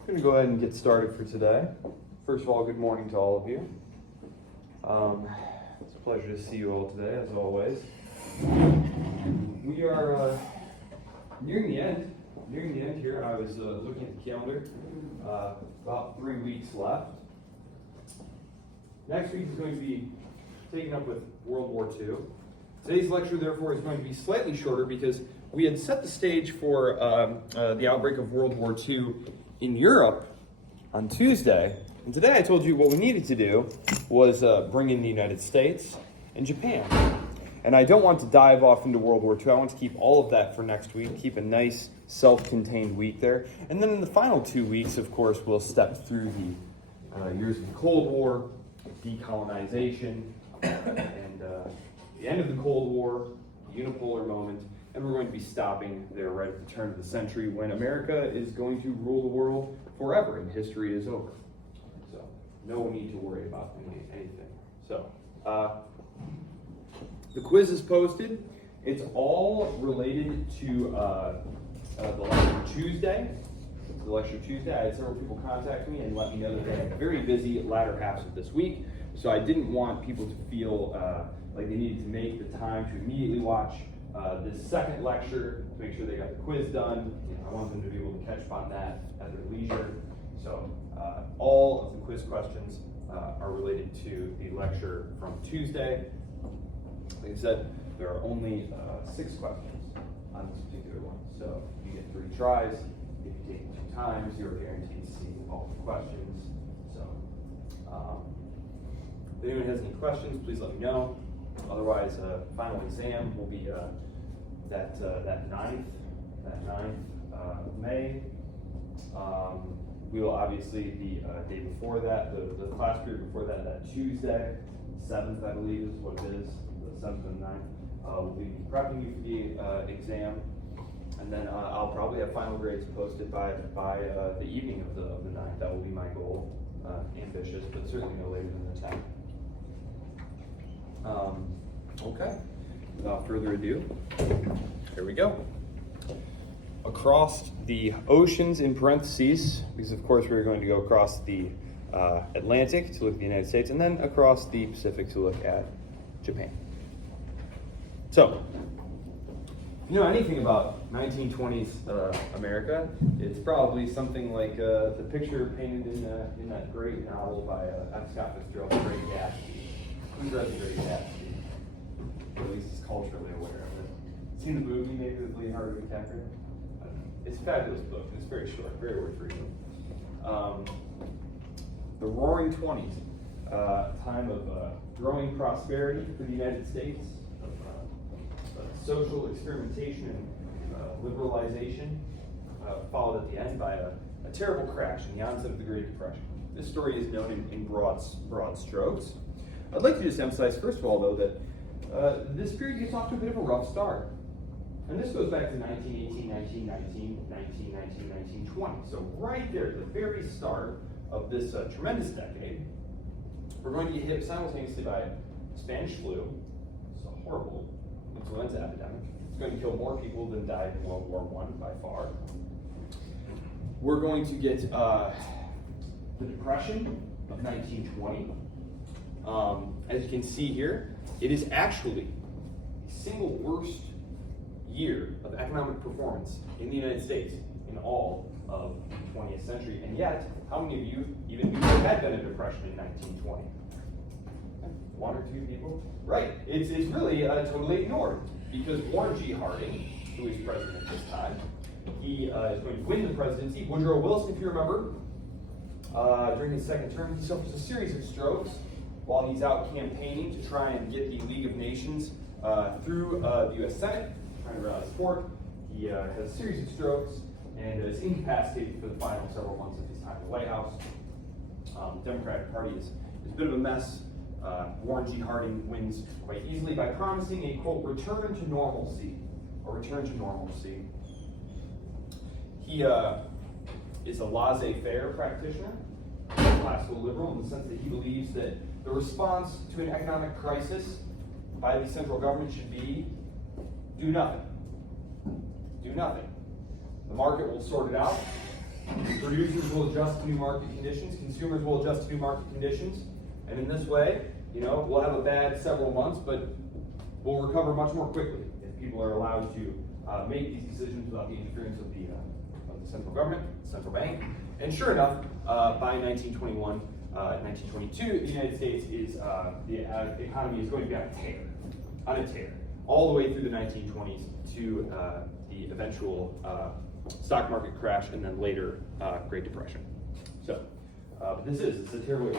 I'm going to go ahead and get started for today. First of all, good morning to all of you. It's a pleasure to see you all today, as always. We are nearing the end. Here. I was looking at the calendar. About 3 weeks left. Next week is going to be taken up with World War II. Today's lecture, therefore, is going to be slightly shorter because we had set the stage for the outbreak of World War II in Europe on Tuesday. And today I told you what we needed to do was bring in the United States and Japan. And I don't want to dive off into World War II. I want to keep all of that for next week, keep a nice self-contained week there. And then in the final 2 weeks, of course, we'll step through the years of the Cold War, decolonization, and the end of the Cold War, the unipolar moment, and we're going to be stopping there right at the turn of the century when America is going to rule the world forever and history is over. So no need to worry about anything. So the quiz is posted. It's all related to the lecture Tuesday. The lecture Tuesday, I had several people contact me and let me know that they had very busy latter halves of this week. So I didn't want people to feel like they needed to make the time to immediately watch this second lecture to make sure they got the quiz done. I want them to be able to catch up on that at their leisure. So all of the quiz questions are related to the lecture from Tuesday. Like I said, there are only 6 questions on this particular one. So you get 3 tries. If you take it 2 times, you're guaranteed to see all the questions. So if anyone has any questions, please let me know. Otherwise, final exam will be that 9th of May. We will obviously the day before that, the class period before that, that Tuesday, 7th, I believe is what it is, the 7th and 9th. We'll be prepping you for the exam, and then I'll probably have final grades posted by the evening of the 9th. That will be my goal. Ambitious, but certainly no later than the 10th. Okay, without further ado, here we go. Across the oceans in parentheses, because of course we're going to go across the Atlantic to look at the United States, and then across the Pacific to look at Japan. So, if you know anything about 1920s America, it's probably something like the picture painted in that great novel by F. Scott Fitzgerald, The Great Gatsby. Who's read The Great Gatsby? Or at least is culturally aware of it. Seen the movie maybe with Leonardo DiCaprio? I don't know. It's a fabulous book. It's very short, very worth reading. The Roaring Twenties, time of growing prosperity for the United States, of social experimentation and liberalization, followed at the end by a terrible crash in the onset of the Great Depression. This story is known in broad strokes. I'd like to just emphasize, first of all, though, that this period gets off to a bit of a rough start. And this goes back to 1918, 1919, 1919, 1920. So right there at the very start of this tremendous decade, we're going to get hit simultaneously by Spanish flu. It's a horrible influenza epidemic. It's going to kill more people than died in World War I by far. We're going to get the Depression of 1920. As you can see here, it is actually the single worst year of economic performance in the United States in all of the 20th century. And yet, how many of you even knew there had been a depression in 1920? 1 or 2 people? Right. It's really totally ignored because Warren G. Harding, who is president at this time, he is going to win the presidency. Woodrow Wilson, if you remember, during his second term, he suffers a series of strokes while he's out campaigning to try and get the League of Nations through the U.S. Senate, trying to rally support. He has a series of strokes and is incapacitated for the final several months of his time in the White House. The Democratic Party is a bit of a mess. Warren G. Harding wins quite easily by promising a, quote, return to normalcy. A return to normalcy. He is a laissez-faire practitioner, classical liberal, in the sense that he believes that the response to an economic crisis by the central government should be do nothing. Do nothing. The market will sort it out. Producers will adjust to new market conditions. Consumers will adjust to new market conditions. And in this way, we'll have a bad several months, but we'll recover much more quickly if people are allowed to make these decisions without the interference of the central government, central bank. And sure enough, by 1921, 1922, the United States is, the economy is going to be on a tear, all the way through the 1920s to the eventual stock market crash and then later Great Depression. So, it's a terrible.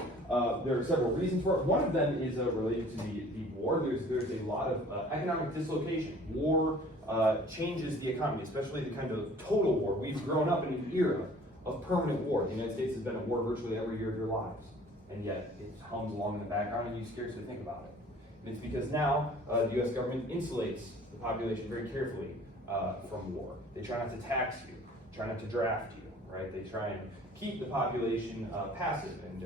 There are several reasons for it. One of them is related to the war. There's a lot of economic dislocation. War changes the economy, especially the kind of total war. We've grown up in an era of permanent war. The United States has been at war virtually every year of your lives, and yet it hums along in the background and you scarcely think about it. And it's because now the U.S. government insulates the population very carefully from war. They try not to tax you, try not to draft you, right? They try and keep the population passive and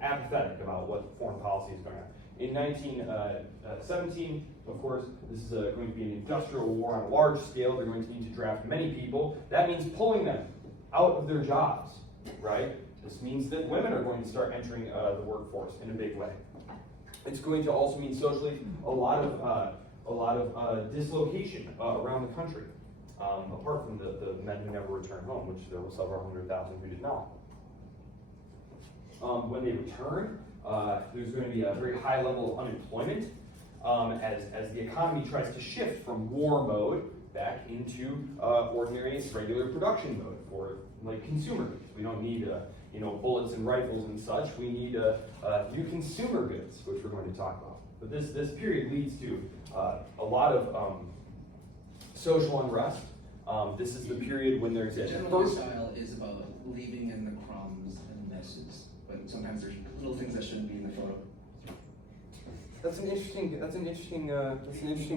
apathetic about what foreign policy is going on. In 1917, of course, this is going to be an industrial war on a large scale. They're going to need to draft many people. That means pulling them out of their jobs, right? This means that women are going to start entering the workforce in a big way. It's going to also mean socially a lot of dislocation around the country, apart from the men who never returned home, which there were several 100,000 who did not. When they return, there's going to be a very high level of unemployment as the economy tries to shift from war mode back into ordinary, regular production mode for like consumer goods. We don't need bullets and rifles and such. We need new consumer goods, which we're going to talk about. But this period leads to a lot of social unrest. This is the period when there's a general style is about leaving in the crumbs and messes, but sometimes there's little things that shouldn't be in the photo. That's an interesting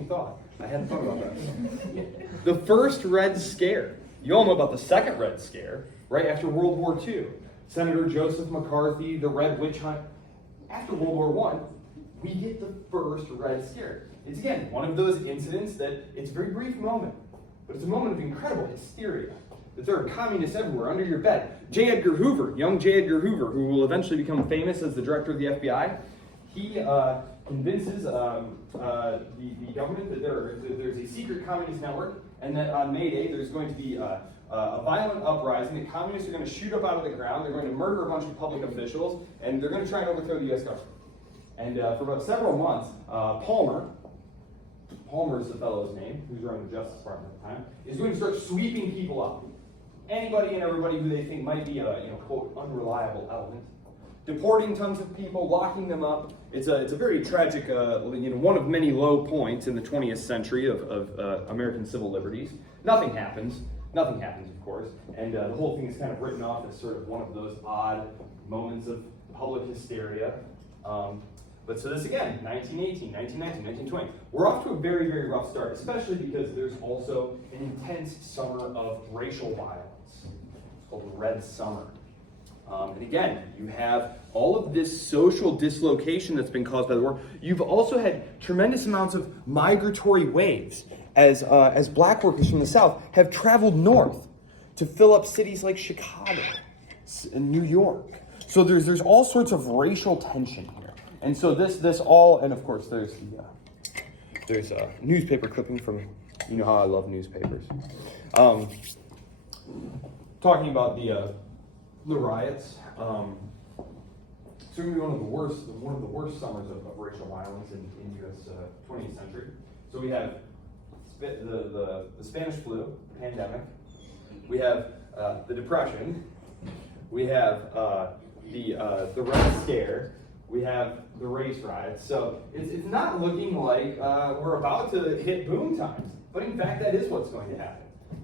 thought. I hadn't thought about that. The first Red Scare. You all know about the second Red Scare, right after World War II. Senator Joseph McCarthy, the Red Witch Hunt. After World War I, we get the first Red Scare. It's again one of those incidents that it's a very brief moment, but it's a moment of incredible hysteria. That there are communists everywhere under your bed. J. Edgar Hoover, young J. Edgar Hoover, who will eventually become famous as the director of the FBI, he convinces the government that there's a secret communist network, and that on May Day there's going to be a violent uprising. The communists are going to shoot up out of the ground. They're going to murder a bunch of public officials, and they're going to try and overthrow the U.S. government. And for about several months, Palmer is the fellow's name, who's running the Justice Department at the time, is going to start sweeping people up. Anybody and everybody who they think might be a quote unreliable element, deporting tons of people, locking them up. It's a very tragic, one of many low points in the 20th century of American civil liberties. Nothing happens, of course, and the whole thing is kind of written off as sort of one of those odd moments of public hysteria. But so this again, 1918, 1919, 1920. We're off to a very, very rough start, especially because there's also an intense summer of racial violence. It's called the Red Summer. And again, you have all of this social dislocation that's been caused by the war. You've also had tremendous amounts of migratory waves as black workers from the South have traveled north to fill up cities like Chicago and New York. So there's all sorts of racial tension here. And so this all, and of course there's a newspaper clipping from, you know how I love newspapers. Talking about the riots. It's going to be one of the worst summers of racial violence in U.S. 20th century. So we have the Spanish flu pandemic. We have the Depression. We have the Red Scare. We have the race riots. So it's not looking like we're about to hit boom times. But in fact, that is what's going to happen.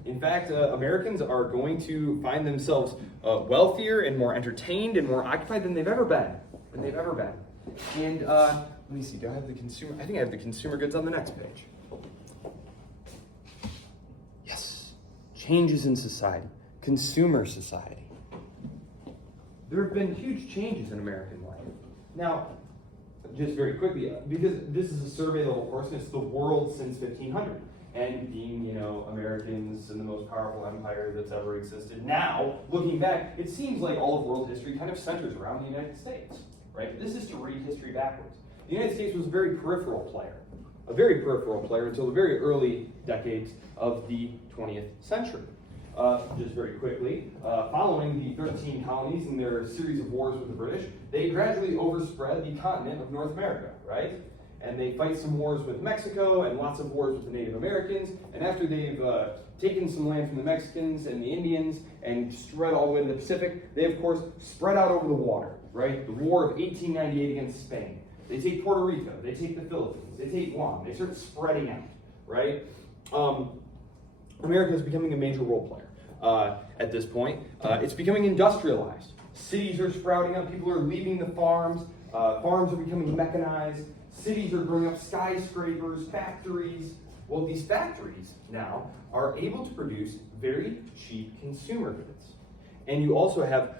In fact, Americans are going to find themselves wealthier and more entertained and more occupied than they've ever been. And let me see, do I have the consumer? I think I have the consumer goods on the next page. Yes, changes in society, consumer society. There have been huge changes in American life. Now, just very quickly, because this is a survey level course, and it's the world since 1500. and being, you know, Americans and the most powerful empire that's ever existed. Now, looking back, it seems like all of world history kind of centers around the United States, right? This is to read history backwards. The United States was a very peripheral player until the very early decades of the 20th century. Just very quickly, following the 13 colonies and their series of wars with the British, they gradually overspread the continent of North America, right? And they fight some wars with Mexico and lots of wars with the Native Americans. And after they've taken some land from the Mexicans and the Indians and spread all the way to the Pacific, they of course spread out over the water, right? The War of 1898 against Spain. They take Puerto Rico, they take the Philippines, they take Guam, they start spreading out, right? America is becoming a major role player at this point. It's becoming industrialized. Cities are sprouting up, people are leaving the farms, farms are becoming mechanized, cities are growing up, skyscrapers, factories. Well, these factories now are able to produce very cheap consumer goods. And you also have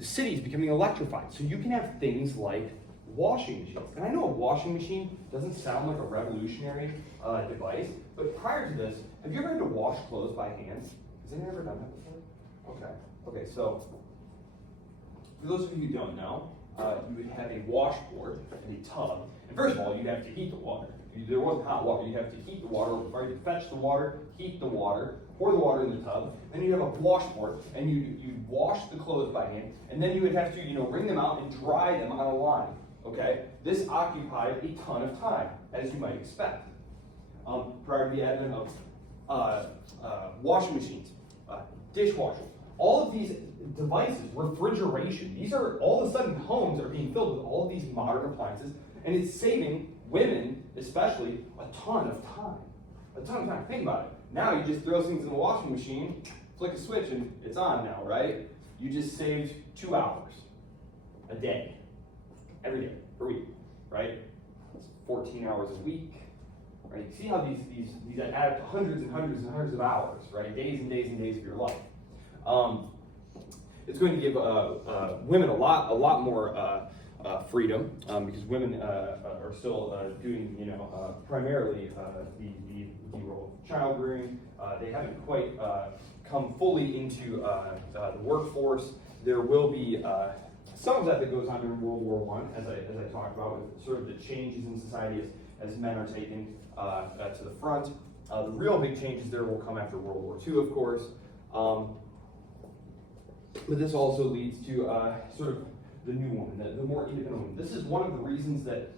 cities becoming electrified. So you can have things like washing machines. And I know a washing machine doesn't sound like a revolutionary device, but prior to this, have you ever had to wash clothes by hand? Has anyone ever done that before? Okay, so for those of you who don't know, you would have a washboard and a tub. And first of all, you'd have to heat the water. If there wasn't hot water, you'd have to heat the water, or you'd fetch the water, heat the water, pour the water in the tub, then you'd have a washboard, and you'd wash the clothes by hand, and then you would have to, wring them out and dry them on a line. Okay? This occupied a ton of time, as you might expect. Prior to the advent of washing machines, dishwashers, all of these devices, refrigeration, these are all of a sudden homes are being filled with all of these modern appliances, and it's saving women, especially, a ton of time. A ton of time. Think about it. Now you just throw things in the washing machine, flick a switch, and it's on now, right? You just saved 2 hours a day, every day, per week, right? It's 14 hours a week, right? You see how these add up to hundreds and hundreds and hundreds of hours, right? Days and days and days of your life. It's going to give women a lot more freedom because women are still doing, primarily the role of child rearing. They haven't quite come fully into the workforce. There will be some of that goes on during World War I, as I talked about, with sort of the changes in society as men are taken to the front. The real big changes there will come after World War II, of course. But this also leads to sort of the new woman, the more independent woman. This is one of the reasons that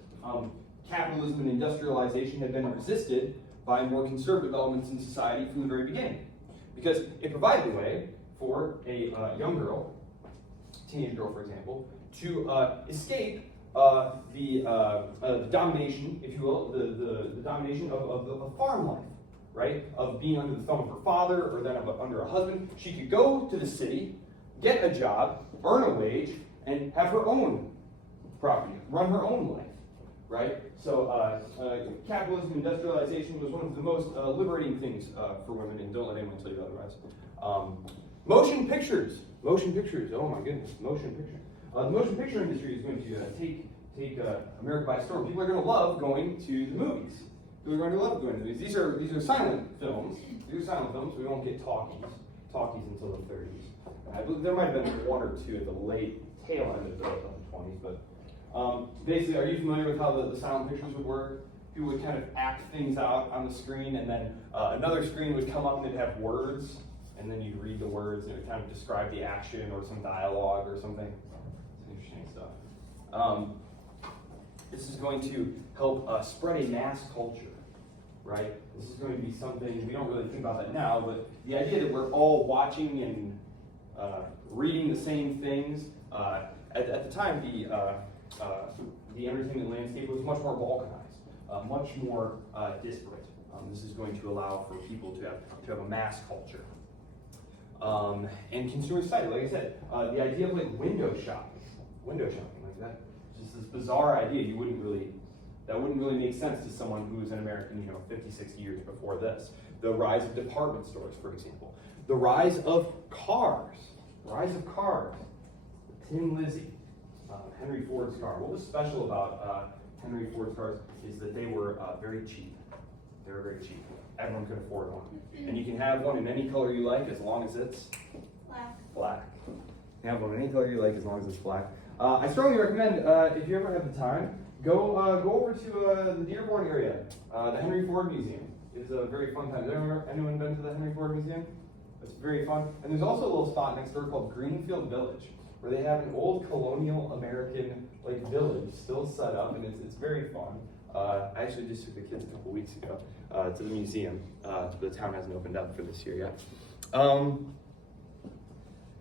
capitalism and industrialization have been resisted by more conservative elements in society from the very beginning. Because it provided a way for a young girl, teenage girl for example, to escape the domination, if you will, the domination of the farm life, right? Of being under the thumb of her father or then under a husband. She could go to the city, get a job, earn a wage, and have her own property, run her own life, right? So capitalism, industrialization was one of the most liberating things for women, and don't let anyone tell you otherwise. Motion pictures, oh my goodness, motion picture. The motion picture industry is going to take America by storm. People are going to love going to the movies. People are going to love going to the movies. These are silent films. These are silent films. We won't get talkies until the 30s. I believe there might have been one or two at the late tail end of the 20s, but basically, are you familiar with how the silent pictures would work? People would kind of act things out on the screen, and then another screen would come up and it'd have words, and then you'd read the words, and it would kind of describe the action or some dialogue or something. It's interesting stuff. This is going to help spread a mass culture, right? This is going to be something, we don't really think about that now, but the idea that we're all watching and reading the same things. At the time, the entertainment landscape was much more balkanized, much more disparate. This is going to allow for people to have a mass culture. And consumer society, like I said, the idea of like window shopping like that, just this bizarre idea. That wouldn't really make sense to someone who was an American, 50, 60 years before this. The rise of department stores, for example. The rise of cars. Tin Lizzie, Henry Ford's car. What was special about Henry Ford's cars is that they were very cheap. They were very cheap. Everyone could afford one. And you can have one in any color you like as long as it's black. You can have one in any color you like as long as it's black. I strongly recommend, if you ever have the time, go over to the Dearborn area, the Henry Ford Museum. It's a very fun time. Has anyone been to the Henry Ford Museum? It's very fun. And there's also a little spot next door called Greenfield Village, where they have an old colonial American village still set up, and it's very fun. I actually just took the kids a couple weeks ago to the museum. The town hasn't opened up for this year yet.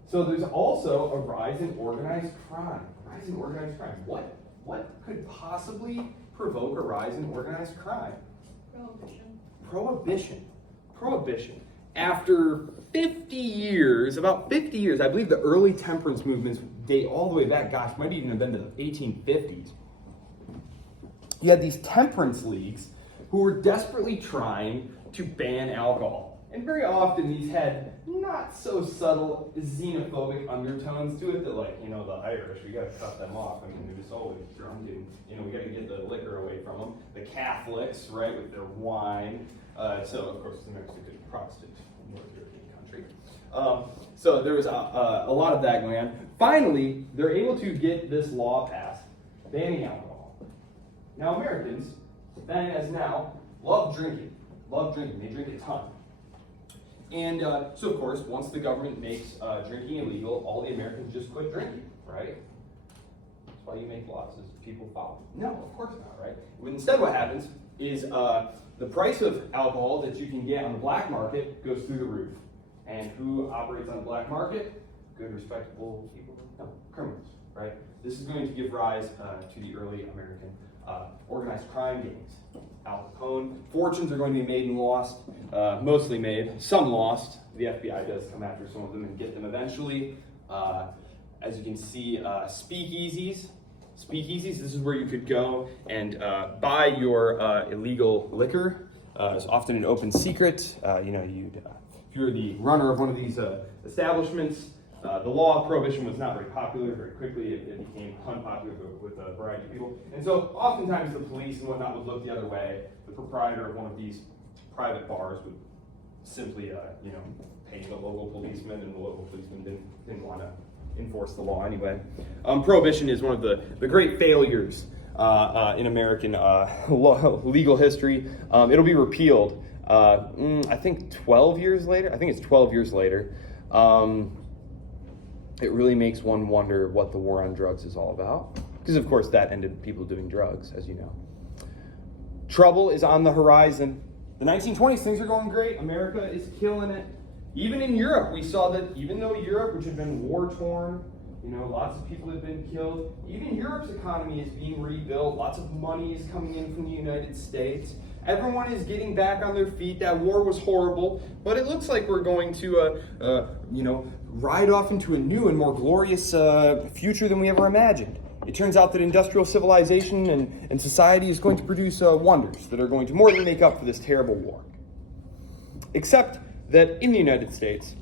So there's also a rise in organized crime. What could possibly provoke a rise in organized crime? Prohibition. After 50 years, about 50 years, I believe the early temperance movements date all the way back, gosh, might even have been to the 1850s. You had these temperance leagues who were desperately trying to ban alcohol. And very often these had not so subtle xenophobic undertones to it that, the Irish, we gotta cut them off. I mean, they're just always drunk and, we gotta get the liquor away from them. The Catholics, right, with their wine. So, of course, America's a good Protestant North European country. So there was a lot of that going on. Finally, they're able to get this law passed, banning alcohol. Now, Americans, then as now, love drinking. They drink a ton. And so, of course, once the government makes drinking illegal, all the Americans just quit drinking, right? That's why you make laws, is people follow. No, of course not, right? Instead, what happens is the price of alcohol that you can get on the black market goes through the roof. And who operates on the black market? Good, respectable people? No, criminals, right? This is going to give rise to the early American organized crime gangs. Al Capone. Fortunes are going to be made and lost, mostly made, some lost. The FBI does come after some of them and get them eventually. As you can see, speakeasies. This is where you could go and buy your illegal liquor. It's often an open secret. If you're the runner of one of these establishments, the law of prohibition was not very popular. Very quickly, it became unpopular with a variety of people. And so oftentimes the police and whatnot would look the other way. The proprietor of one of these private bars would simply, pay the local policeman, and the local policeman didn't want to enforce the law anyway. Prohibition is one of the great failures in American legal history. It'll be repealed, I think 12 years later. I think it's 12 years later. It really makes one wonder what the war on drugs is all about. Because, of course, that ended people doing drugs, as you know. Trouble is on the horizon. The 1920s, things are going great. America is killing it. Even in Europe, we saw that even though Europe, which had been war-torn, lots of people had been killed, even Europe's economy is being rebuilt. Lots of money is coming in from the United States. Everyone is getting back on their feet. That war was horrible, but it looks like we're going to, ride off into a new and more glorious future than we ever imagined. It turns out that industrial civilization and society is going to produce wonders that are going to more than make up for this terrible war. Except that in the United States,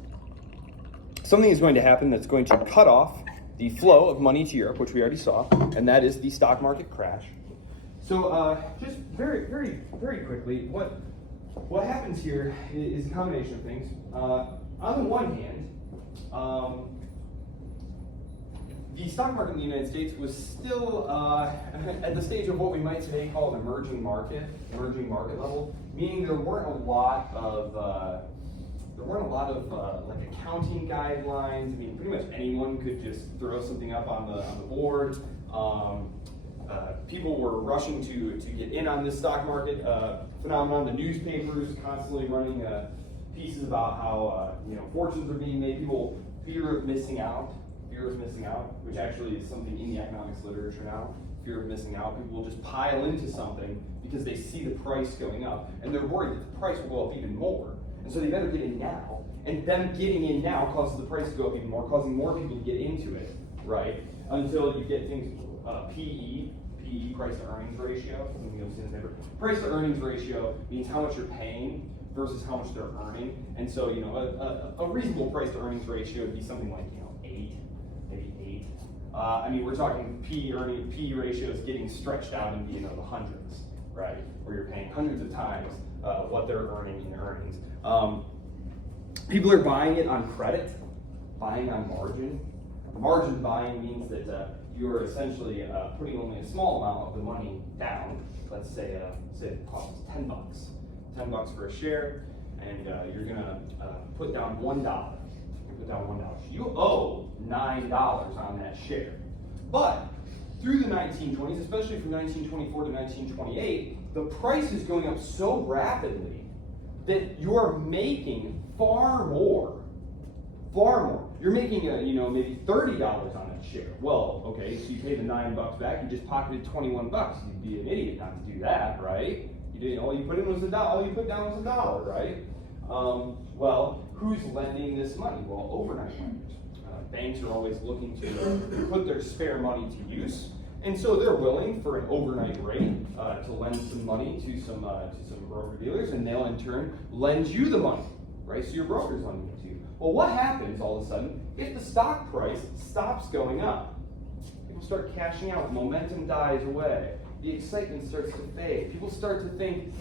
something is going to happen that's going to cut off the flow of money to Europe, which we already saw, and that is the stock market crash. So just very, very, very quickly, what happens here is a combination of things. On the one hand, the stock market in the United States was still at the stage of what we might today call an emerging market level, meaning there weren't a lot of accounting guidelines. I mean, pretty much anyone could just throw something up on the board. People were rushing to get in on this stock market phenomenon. The newspapers constantly running pieces about how fortunes are being made. People fear of missing out, which actually is something in the economics literature now. Fear of missing out. People will just pile into something because they see the price going up, and they're worried that the price will go up even more. And so they better get in now. And them getting in now causes the price to go up even more, causing more people to get into it, right? Until you get things, PE, price to earnings ratio, something you'll see in the paper. Price to earnings ratio means how much you're paying versus how much they're earning. And so, a reasonable price to earnings ratio would be something like, 8, maybe 8. We're talking PE ratios getting stretched out into, the hundreds, right? Where you're paying hundreds of times what they're earning in earnings. People are buying it on credit, buying on margin. Margin buying means that you're essentially putting only a small amount of the money down. Let's say it costs $10, $10 for a share, and you're gonna put down $1. You put down $1. You owe $9 on that share. But through the 1920s, especially from 1924 to 1928, the price is going up so rapidly that you're making far more. You're making maybe $30 on that share. Well, okay, so you pay the $9 back, you just pocketed 21 bucks. You'd be an idiot not to do that, right? You didn't. All you put in was all you put down was $1, right? Well, who's lending this money? Well, overnight lenders. Banks are always looking to put their spare money to use, and so they're willing for an overnight rate to lend some money to some broker dealers, and they'll in turn lend you the money, right? So your broker's lending it to you. Well, what happens all of a sudden if the stock price stops going up? People start cashing out, momentum dies away, the excitement starts to fade. People start to think,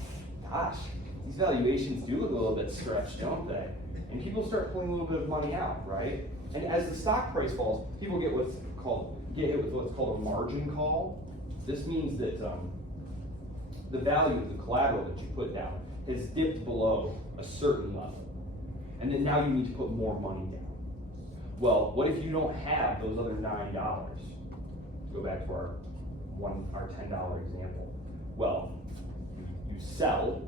gosh, these valuations do look a little bit stretched, don't they? And people start pulling a little bit of money out, right? And as the stock price falls, people get hit with what's called a margin call. This means that the value of the collateral that you put down has dipped below a certain level. And then now you need to put more money down. Well, what if you don't have those other $9? Go back to our $10 example. Well, you sell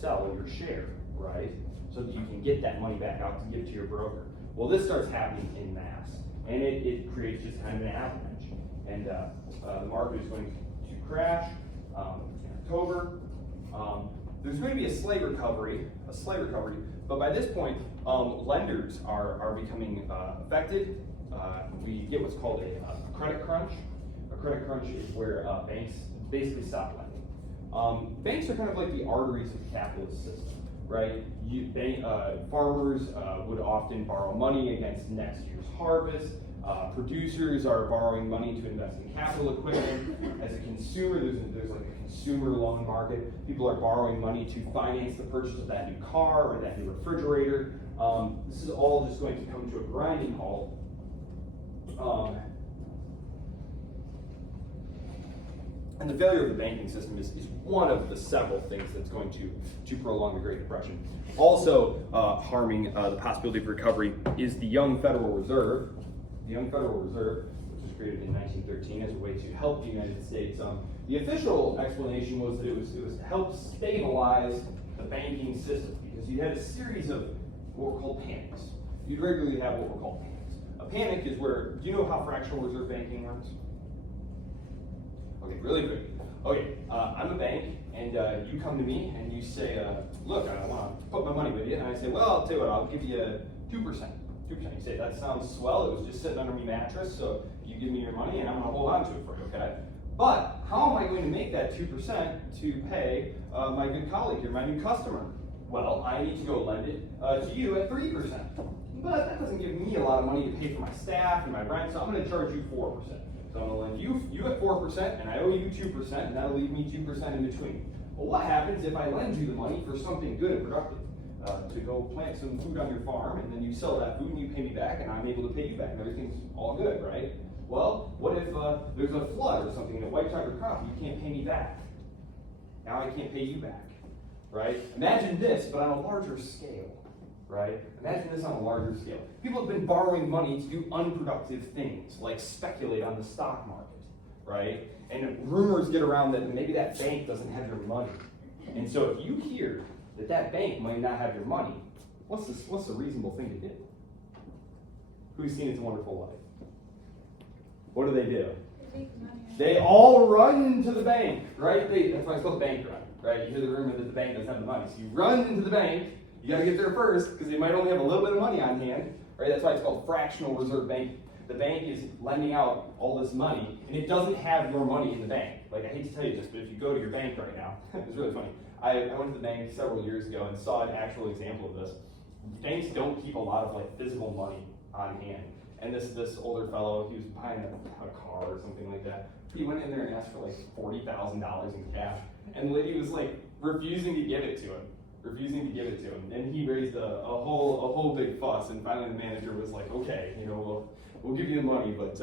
your share, right? So that you can get that money back out to give to your broker. Well, this starts happening in mass, and it creates just kind of an avalanche. And the market is going to crash in October. There's going to be a slight recovery, but by this point, lenders are becoming affected. We get what's called a credit crunch. A credit crunch is where banks basically stop lending. Banks are kind of like the arteries of the capitalist system, right? Farmers would often borrow money against next year's harvest. Producers are borrowing money to invest in capital equipment. As a consumer, there's like a consumer loan market. People are borrowing money to finance the purchase of that new car or that new refrigerator. This is all just going to come to a grinding halt. And the failure of the banking system is one of the several things that's going to prolong the Great Depression. Also harming the possibility of recovery is the Young Federal Reserve. The Young Federal Reserve, which was created in 1913 as a way to help the United States. The official explanation was that it was to help stabilize the banking system, because you had a series of what were called panics. You'd regularly have what were called panics. A panic is where, do you know how fractional reserve banking works? Okay, really quick. Okay, I'm a bank, and you come to me and you say, look, I want to put my money with you. And I say, well, I'll tell you what, I'll give you 2%. You say, that sounds swell. It was just sitting under my mattress, so you give me your money and I'm going to hold on to it for you, okay? But how am I going to make that 2% to pay my good colleague here, my new customer? Well, I need to go lend it to you at 3%. But that doesn't give me a lot of money to pay for my staff and my rent, so I'm going to charge you 4%. So I'm going to lend you at 4%, and I owe you 2%, and that'll leave me 2% in between. Well, what happens if I lend you the money for something good and productive? To go plant some food on your farm, and then you sell that food and you pay me back, and I'm able to pay you back, and everything's all good, right? Well, what if there's a flood or something that wipes out your crop and you can't pay me back? Now I can't pay you back, right? Imagine this, but on a larger scale, right? Imagine this on a larger scale. People have been borrowing money to do unproductive things, like speculate on the stock market, right? And rumors get around that maybe that bank doesn't have your money. And so if you hear that bank might not have your money, what's the reasonable thing to do? Who's seen It's a Wonderful Life? What do? They all run to the bank, right? That's why it's called bank run, right? You hear the rumor that the bank doesn't have the money. So you run into the bank, you gotta get there first, because they might only have a little bit of money on hand, right? That's why it's called fractional reserve banking. The bank is lending out all this money, and it doesn't have your money in the bank. Like, I hate to tell you this, but if you go to your bank right now, it's really funny. I went to the bank several years ago and saw an actual example of this. Banks don't keep a lot of like physical money on hand. And this older fellow, he was buying a car or something like that. He went in there and asked for like $40,000 in cash, and the lady was like refusing to give it to him. refusing to give it to him. And he raised a whole big fuss, and finally the manager was like, okay, we'll give you the money, but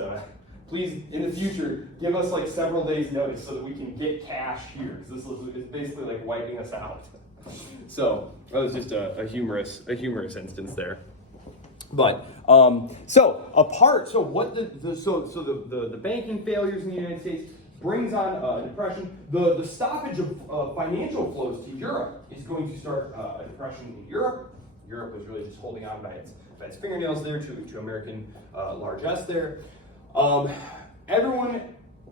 please, in the future, give us like several days notice so that we can get cash here, because it's basically like wiping us out. So that was just a humorous instance there. But so the banking failures in the United States brings on depression. The stoppage of financial flows to Europe is going to start a depression in Europe. Europe was really just holding on by its fingernails there to American largesse there. Everyone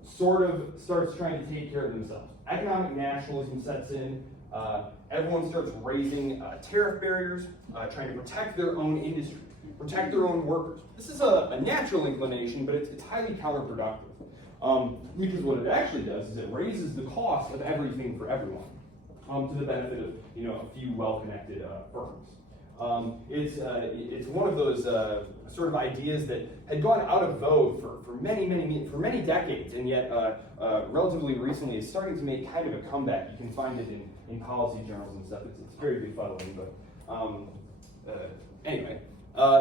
sort of starts trying to take care of themselves. Economic nationalism sets in. Everyone starts raising tariff barriers, trying to protect their own industry, protect their own workers. This is a natural inclination, but it's highly counterproductive. Because what it actually does is it raises the cost of everything for everyone, to the benefit of a few well-connected firms. It's one of those sort of ideas that had gone out of vogue for many decades, and yet relatively recently is starting to make kind of a comeback. You can find it in policy journals and stuff. It's very befuddling, but anyway.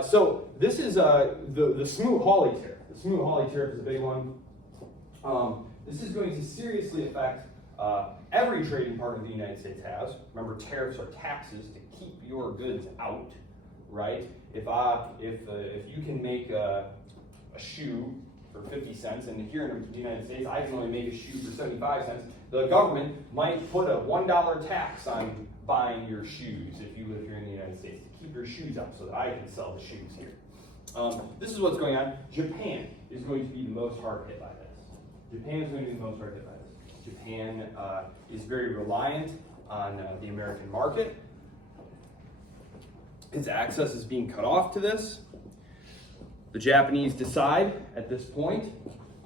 So this is the Smoot-Hawley tariff. The Smoot-Hawley tariff is a big one. This is going to seriously affect every trading partner the United States has. Remember, tariffs are taxes to keep your goods out, right? If you can make a shoe for 50 cents, and here in the United States, I can only make a shoe for 75 cents, the government might put a $1 tax on buying your shoes if you live here in the United States to keep your shoes up so that I can sell the shoes here. This is what's going on. Japan is going to be the most hard hit by this. Japan is going to be the most hard hit by this. Japan is very reliant on the American market. Its access is being cut off to this. The Japanese decide at this point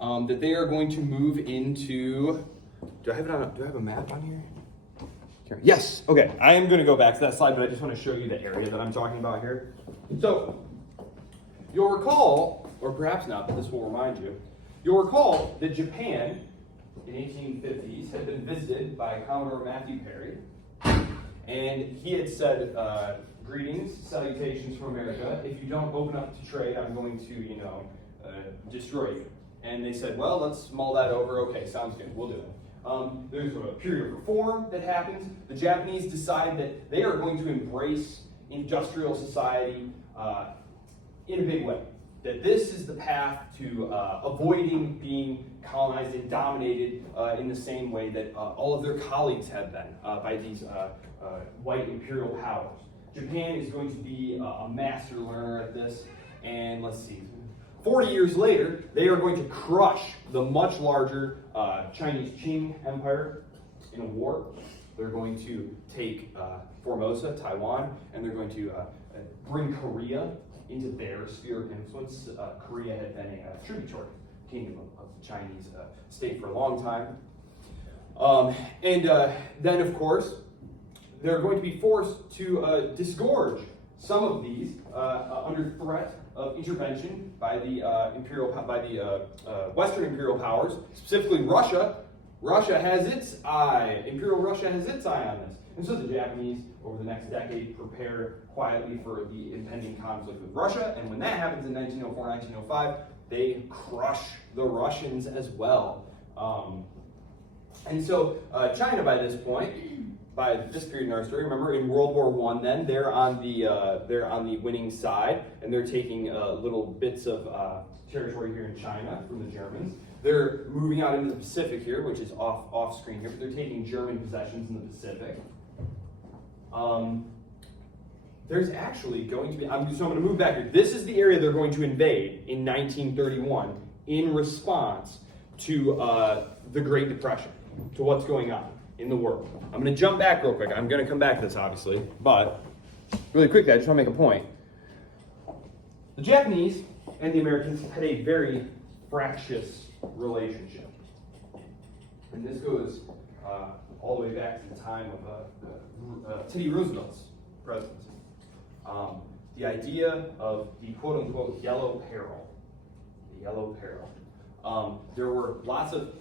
that they are going to move into. Do I have a map on here? Yes. Okay. I am going to go back to that slide, but I just want to show you the area that I'm talking about here. So you'll recall, or perhaps not, but this will remind you. You'll recall that Japan in 1850s had been visited by Commodore Matthew Perry, and he had said, "Greetings, salutations from America. If you don't open up to trade, I'm going to, destroy you." And they said, "Well, let's mull that over. Okay, sounds good. We'll do it." There's a period of reform that happens. The Japanese decide that they are going to embrace industrial society in a big way. That this is the path to avoiding being colonized and dominated in the same way that all of their colleagues have been by these white imperial powers. Japan is going to be a master learner at this, and let's see, 40 years later, they are going to crush the much larger Chinese Qing Empire in a war. They're going to take Formosa, Taiwan, and they're going to bring Korea into their sphere of influence. Korea had been a tributary kingdom of the Chinese state for a long time. Then, of course, they're going to be forced to disgorge some of these under threat of intervention by the Western imperial powers, specifically Russia. Russia has its eye. Imperial Russia has its eye on this. And so the Japanese, over the next decade, prepare quietly for the impending conflict with Russia. And when that happens in 1904, 1905, they crush the Russians as well. And so China, by this point, by this period in our story, remember in World War I, then they're on the winning side, and they're taking little bits of territory here in China from the Germans. They're moving out into the Pacific here, which is off screen here, but they're taking German possessions in the Pacific. There's actually going to be, so I'm going to move back here. This is the area they're going to invade in 1931 in response to the Great Depression, to what's going on in the world. I'm going to jump back real quick. I'm going to come back to this, obviously, but really quickly, I just want to make a point. The Japanese and the Americans had a very fractious relationship. And this goes all the way back to the time of Teddy Roosevelt's presidency. The idea of the quote-unquote yellow peril. The yellow peril. There were lots of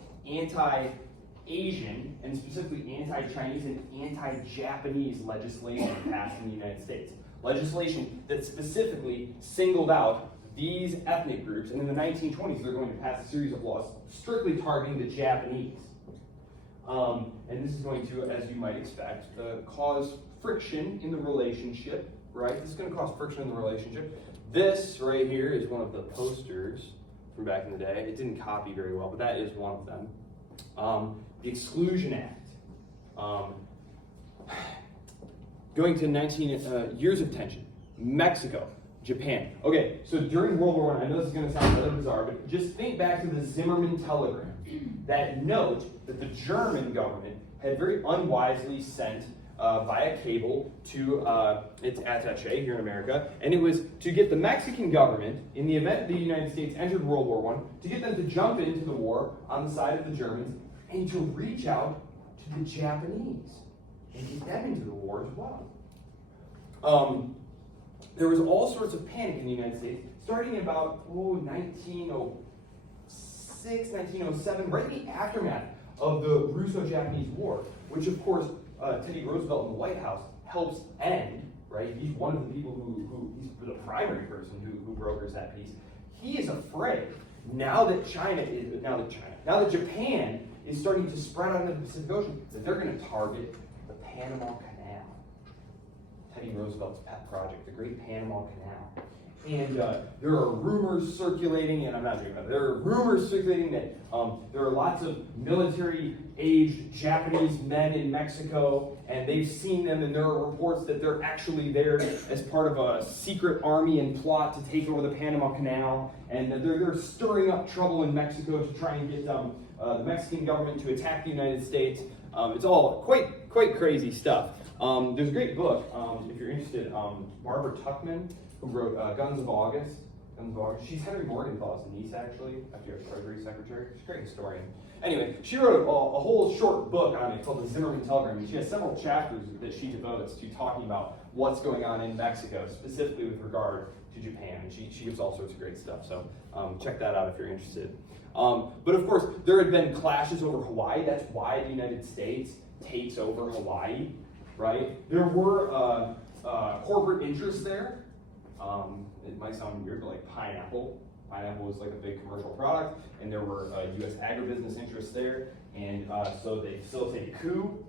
anti-Asian, and specifically anti-Chinese and anti-Japanese legislation passed in the United States. Legislation that specifically singled out these ethnic groups, and in the 1920s they're going to pass a series of laws strictly targeting the Japanese. And this is going to, as you might expect, cause friction in the relationship, right? This is going to cause friction in the relationship. This right here is one of the posters from back in the day. It didn't copy very well, but that is one of them. The Exclusion Act. Going to 19 years of tension. Mexico, Japan. Okay, so during World War I know this is going to sound rather bizarre, but just think back to the Zimmermann telegram. That note that the German government had very unwisely sent via cable to its attaché here in America, and it was to get the Mexican government, in the event the United States entered World War I, to get them to jump into the war on the side of the Germans, and to reach out to the Japanese and get them into the war as well. There was all sorts of panic in the United States, starting in about 1906, 1907, right in the aftermath of the Russo-Japanese War, which of course Teddy Roosevelt in the White House helps end, right? He's one of the people he's the primary person who brokers that peace. He is afraid now that Japan is starting to spread out into the Pacific Ocean, that they're going to target the Panama Canal. Teddy Roosevelt's pet project, the Great Panama Canal. And there are rumors circulating, and I'm not joking about it, there are rumors circulating that there are lots of military-aged Japanese men in Mexico, and they've seen them, and there are reports that they're actually there as part of a secret army and plot to take over the Panama Canal, and they're stirring up trouble in Mexico to try and get the Mexican government to attack the United States. It's all quite crazy stuff. There's a great book, if you're interested, Barbara Tuchman, who wrote Guns of August. She's Henry Morgenthal's niece, actually, FDR's Treasury Secretary. She's a great historian. Anyway, she wrote a whole short book on it called the Zimmermann Telegram, and she has several chapters that she devotes to talking about what's going on in Mexico, specifically with regard to Japan, and she gives all sorts of great stuff, so check that out if you're interested. But of course, there had been clashes over Hawaii. That's why the United States takes over Hawaii, right? There were corporate interests there. It might sound weird, but like pineapple. Pineapple was like a big commercial product, and there were U.S. agribusiness interests there, and so they facilitated a coup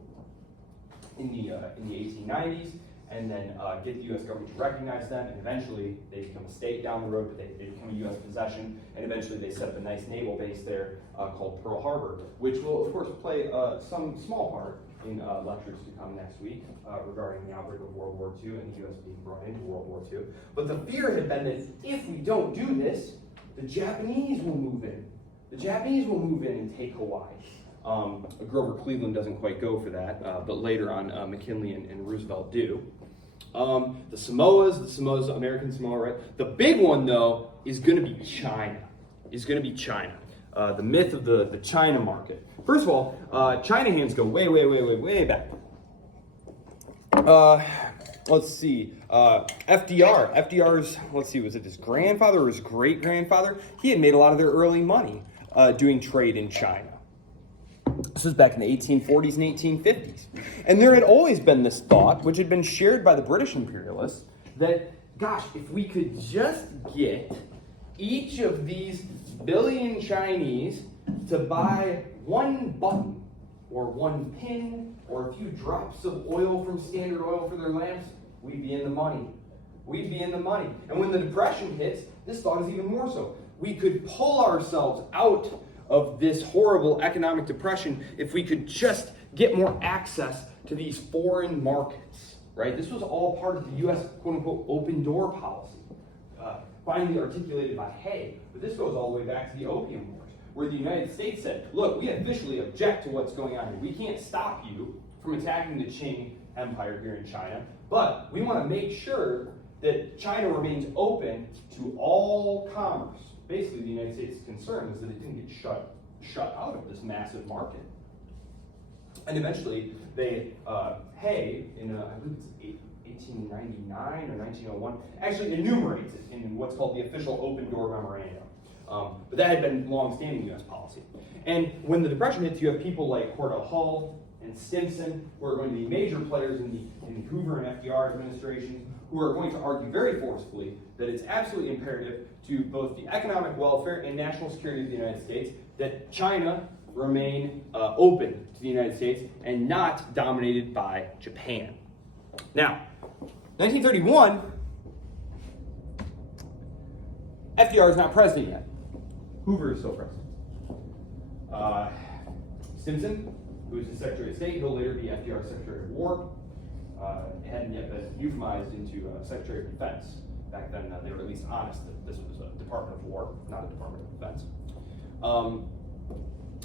in the 1890s, and then get the U.S. government to recognize them, and eventually they become a state down the road, but they become a U.S. possession, and eventually they set up a nice naval base there called Pearl Harbor, which will, of course, play some small part in lectures to come next week regarding the outbreak of World War II and the U.S. being brought into World War II. But the fear had been that if we don't do this, the Japanese will move in. The Japanese will move in and take Hawaii. Grover Cleveland doesn't quite go for that, but later on McKinley and Roosevelt do. The Samoas, American Samoa, right? The big one, though, is going to be China. The myth of the China market. First of all, China hands go way back. Let's see. FDR's, let's see, was it his grandfather or his great-grandfather? He had made a lot of their early money doing trade in China. This was back in the 1840s and 1850s. And there had always been this thought, which had been shared by the British imperialists, that, gosh, if we could just get each of these billion Chinese to buy one button or one pin or a few drops of oil from Standard Oil for their lamps, we'd be in the money. And when the Depression hits, this thought is even more so. We could pull ourselves out of this horrible economic depression if we could just get more access to these foreign markets, right? This was all part of the U.S. quote-unquote open door policy, finally articulated by Hay. But this goes all the way back to the Opium Wars, where the United States said, look, we officially object to what's going on here. We can't stop you from attacking the Qing Empire here in China, but we want to make sure that China remains open to all commerce. Basically, the United States' concern is that it didn't get shut out of this massive market. And eventually, they, Hay, in I believe it's 1899 or 1901, actually enumerates it in what's called the Official Open Door Memorandum. But that had been long-standing U.S. policy. And when the Depression hits, you have people like Cordell Hull and Stimson, who are going to be major players in the Hoover and FDR administrations, who are going to argue very forcefully that it's absolutely imperative to both the economic welfare and national security of the United States that China remain open to the United States and not dominated by Japan. Now, 1931, FDR is not president yet. Hoover is still president. Stimson, who is the Secretary of State, he'll later be FDR's Secretary of War. It hadn't yet been euphemized into Secretary of Defense. Back then, they were at least honest that this was a Department of War, not a Department of Defense.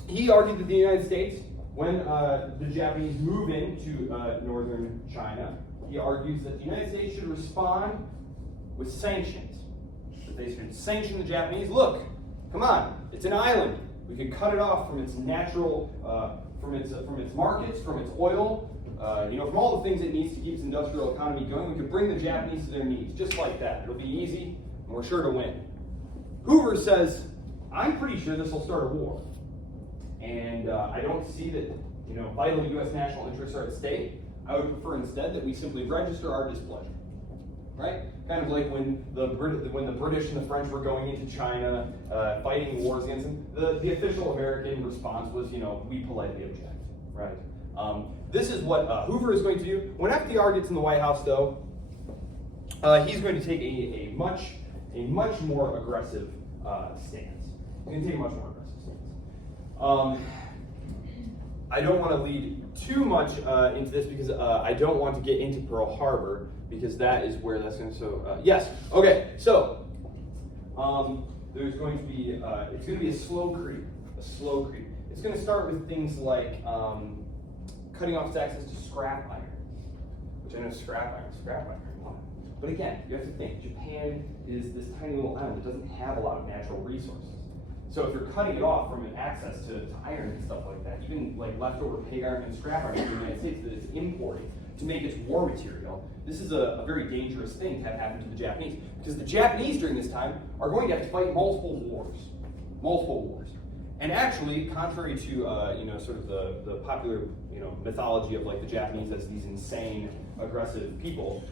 He argued that the United States, when the Japanese move into northern China, he argues that the United States should respond with sanctions. That they should sanction the Japanese. Look, come on, it's an island. We could cut it off from its natural, from its markets, from its oil, from all the things it needs to keep its industrial economy going. We could bring the Japanese to their knees, just like that. It'll be easy, and we're sure to win. Hoover says, I'm pretty sure this will start a war. And I don't see that, vital U.S. national interests are at stake. I would prefer instead that we simply register our displeasure, right? Kind of like when the British and the French were going into China, fighting wars against them. The official American response was, we politely object, right? This is what Hoover is going to do. When FDR gets in the White House, though, he's going to take a much more aggressive stance. He's going to take a much more aggressive stance. I don't want to lead too much into this because I don't want to get into Pearl Harbor because that is where that's going to. Yes. Okay. So there's going to be it's going to be a slow creep. A slow creep. It's going to start with things like cutting off its access to scrap iron, which I know scrap iron. But again, you have to think Japan is this tiny little island that doesn't have a lot of natural resources. So if you're cutting it off from access to iron and stuff like that, even like leftover pig iron and scrap iron in the United States that it's importing to make its war material, this is a very dangerous thing to have happen to the Japanese. Because the Japanese during this time are going to have to fight multiple wars. And actually, contrary to sort of the popular mythology of like the Japanese as these insane, aggressive people,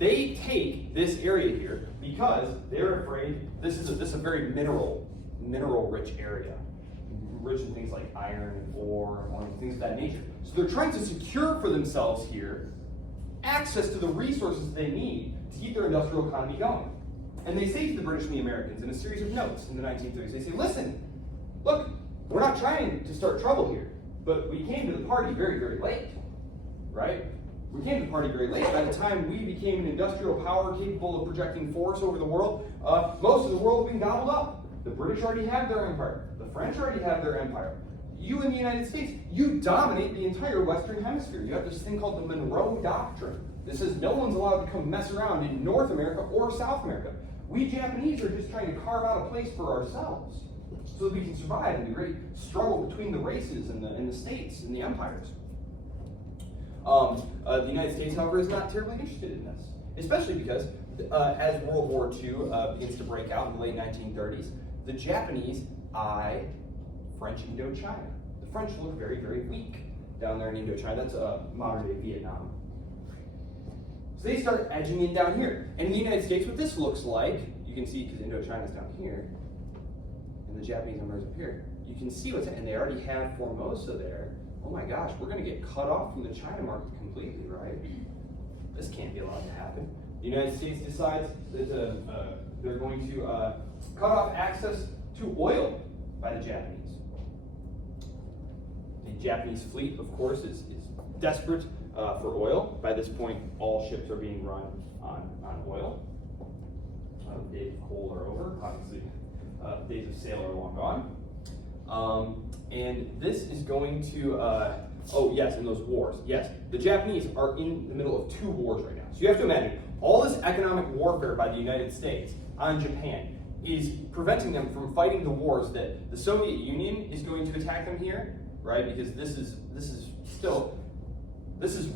they take this area here because they're afraid this is a very mineral-rich area, rich in things like iron, ore, and things of that nature. So they're trying to secure for themselves here access to the resources they need to keep their industrial economy going. And they say to the British and the Americans in a series of notes in the 1930s, they say, listen, look, we're not trying to start trouble here, but we came to the party very, very late, right? We came to the party very late. By the time we became an industrial power capable of projecting force over the world, most of the world had been gobbled up. The British already have their empire. The French already have their empire. You in the United States, you dominate the entire Western Hemisphere. You have this thing called the Monroe Doctrine. This says no one's allowed to come mess around in North America or South America. We Japanese are just trying to carve out a place for ourselves so that we can survive in the great struggle between the races and the states and the empires. The United States, however, is not terribly interested in this, especially because as World War II begins to break out in the late 1930s, the Japanese eye French Indochina. The French look very, very weak down there in Indochina. That's modern-day Vietnam. So they start edging in down here. And in the United States, what this looks like, you can see because Indochina is down here, and the Japanese numbers up here. You can see what's, and they already have Formosa there. Oh my gosh, we're going to get cut off from the China market completely, right? This can't be allowed to happen. The United States decides that they're going to cut off access to oil by the Japanese. The Japanese fleet, of course, is desperate for oil. By this point, all ships are being run on oil. The days of coal are over, obviously. Days of sail are long gone. And this is going to, oh yes, and those wars. Yes, the Japanese are in the middle of two wars right now. So you have to imagine, all this economic warfare by the United States on Japan is preventing them from fighting the wars that the Soviet Union is going to attack them here, right? Because this is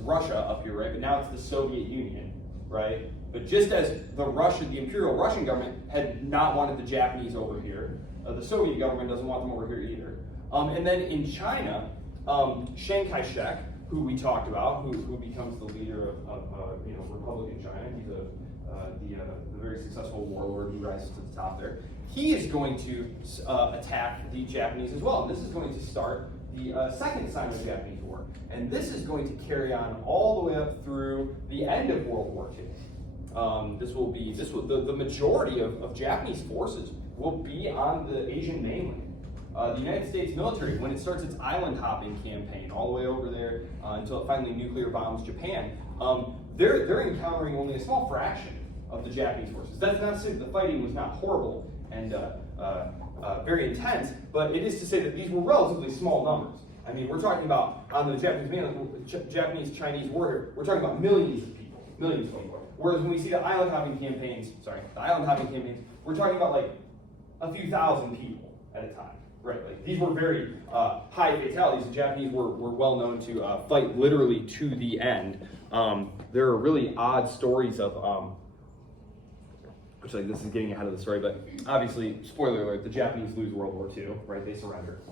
Russia up here, right? But now it's the Soviet Union, right? But just as the Imperial Russian government had not wanted the Japanese over here, the Soviet government doesn't want them over here either. And then in China, Chiang Kai-shek, who we talked about, who becomes the leader of Republican China, he's the very successful warlord who rises to the top there. He is going to attack the Japanese as well, and this is going to start the Second Sino-Japanese War, and this is going to carry on all the way up through the end of World War II. The majority of Japanese forces will be on the Asian mainland. The United States military, when it starts its island hopping campaign all the way over there until it finally nuclear bombs Japan, they're encountering only a small fraction of the Japanese forces. That's not to say that the fighting was not horrible and very intense, but it is to say that these were relatively small numbers. I mean, we're talking about, on the Japanese mainland, Japanese war here, we're talking about millions of people. Whereas when we see the island hopping campaigns, we're talking about like a few thousand people at a time, right? Like these were very high fatalities. The Japanese were well known to fight literally to the end. There are really odd stories of, which like this is getting ahead of the story, but obviously, spoiler alert, the Japanese lose World War II, right? They surrender.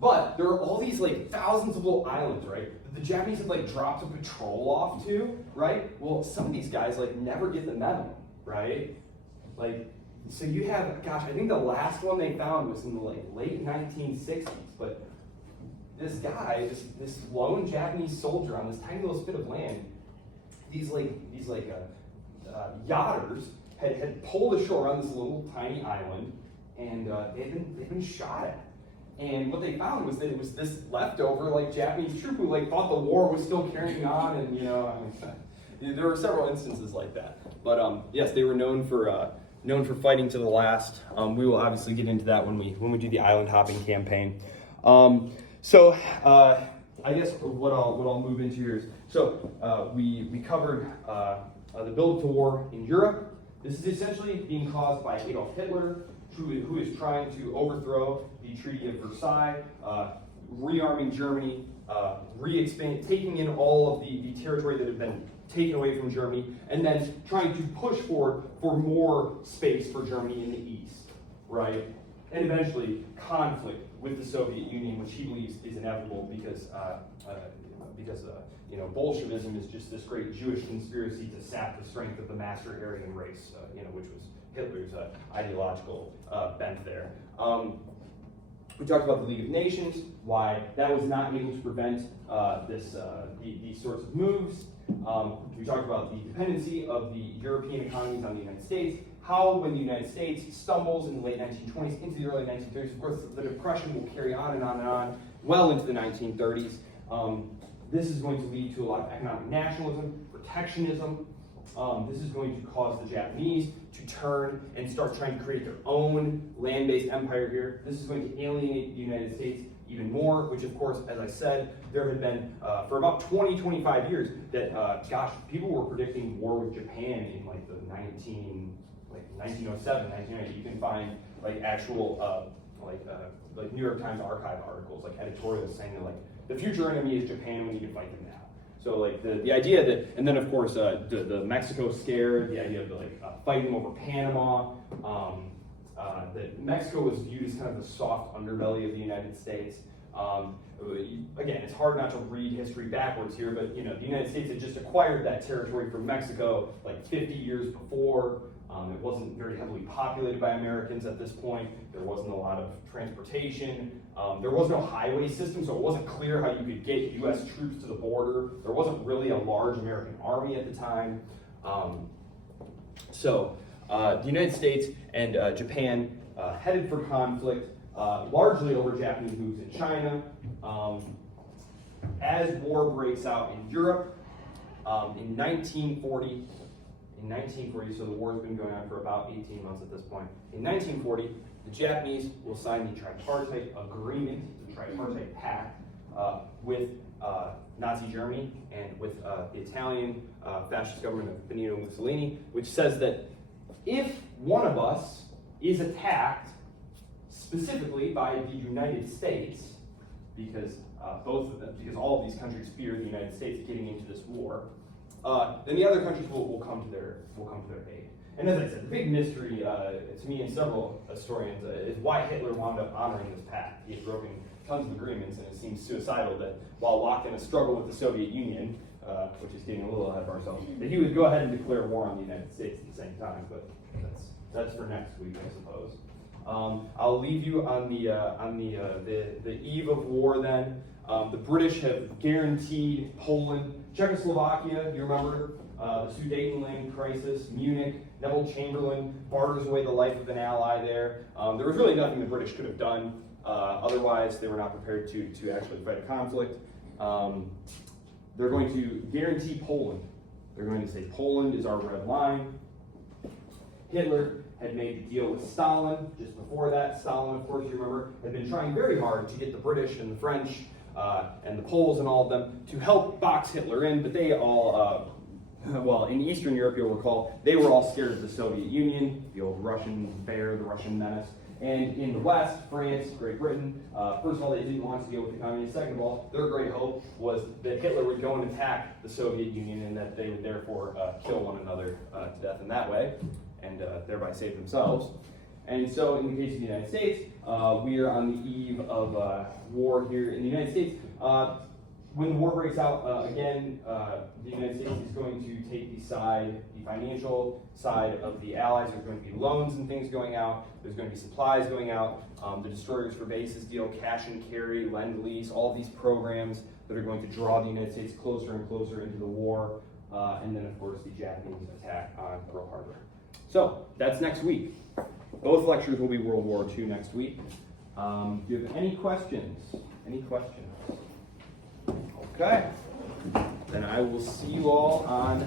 But there are all these like thousands of little islands, right? That the Japanese have like dropped a patrol off to, right? Well, some of these guys like never get the memo, right? Like, so you have, gosh, I think the last one they found was in the like late 1960s, but this guy, this lone Japanese soldier on this tiny little spit of land, these yachters had pulled ashore on this little tiny island, and they'd been shot at. And what they found was that it was this leftover like Japanese troop who like thought the war was still carrying on, and there were several instances like that. But yes, they were known for fighting to the last. We will obviously get into that when we do the island hopping campaign. So I guess what I'll move into here is we covered the build-up to war in Europe. This is essentially being caused by Adolf Hitler, who is trying to overthrow the Treaty of Versailles, rearming Germany, taking in all of the territory that had been taken away from Germany, and then trying to push forward for more space for Germany in the east, right? And eventually conflict with the Soviet Union, which he believes is inevitable because Bolshevism is just this great Jewish conspiracy to sap the strength of the master Aryan race, which was Hitler's ideological bent there. We talked about the League of Nations, why that was not able to prevent these sorts of moves. We talked about the dependency of the European economies on the United States, how when the United States stumbles in the late 1920s into the early 1930s, of course the Depression will carry on and on and on, well into the 1930s. This is going to lead to a lot of economic nationalism, protectionism. This is going to cause the Japanese to turn and start trying to create their own land-based empire here. This is going to alienate the United States even more, which of course, as I said, there had been, for about 20-25 years, that, people were predicting war with Japan in like the 1907, 1908. You can find like actual, like New York Times archive articles, like editorials saying that like, the future enemy is Japan, we need to fight them now. So like the idea that, and then of course the Mexico scare, the idea of fighting over Panama, that Mexico was viewed as kind of the soft underbelly of the United States. Again, it's hard not to read history backwards here, but the United States had just acquired that territory from Mexico like 50 years before. It wasn't very heavily populated by Americans at this point. There wasn't a lot of transportation. There was no highway system, so it wasn't clear how you could get U.S. troops to the border. There wasn't really a large American army at the time. The United States and Japan headed for conflict, largely over Japanese moves in China. As war breaks out in Europe, in 1940, so the war's been going on for about 18 months at this point. In 1940, the Japanese will sign the tripartite agreement, the tripartite pact, with Nazi Germany and with the Italian fascist government of Benito Mussolini, which says that if one of us is attacked specifically by the United States, because all of these countries fear the United States getting into this war, then the other countries will come to their aid. And as I said, the big mystery to me and several historians is why Hitler wound up honoring this pact. He had broken tons of agreements, and it seems suicidal that while locked in a struggle with the Soviet Union, which is getting a little ahead of ourselves, that he would go ahead and declare war on the United States at the same time. But that's for next week, I suppose. I'll leave you on the eve of war. Then the British have guaranteed Poland, Czechoslovakia. You remember the Sudetenland crisis, Munich. Neville Chamberlain barters away the life of an ally there. There was really nothing the British could have done. Otherwise, they were not prepared to actually fight a conflict. They're going to guarantee Poland. They're going to say Poland is our red line. Hitler had made the deal with Stalin just before that. Stalin, of course, you remember, had been trying very hard to get the British and the French and the Poles and all of them to help box Hitler in, but they all, well, in Eastern Europe, you'll recall, they were all scared of the Soviet Union, the old Russian bear, the Russian menace. And in the West, France, Great Britain, first of all, they didn't want to deal with the communists. Second of all, their great hope was that Hitler would go and attack the Soviet Union and that they would therefore kill one another to death in that way, and thereby save themselves. And so in the case of the United States, we are on the eve of war here in the United States. When the war breaks out, again, the United States is going to take the financial side of the Allies. There's going to be loans and things going out. There's going to be supplies going out. The Destroyers for Bases deal, cash and carry, lend-lease, all these programs that are going to draw the United States closer and closer into the war. And then, of course, the Japanese attack on Pearl Harbor. So that's next week. Both lectures will be World War II next week. Do you have any questions? Any questions? Okay. Then I will see you all on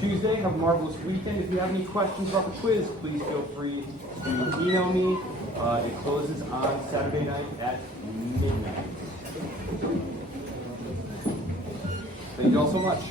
Tuesday. Have a marvelous weekend. If you have any questions about the quiz, please feel free to email me. It closes on Saturday night at midnight. Thank you all so much.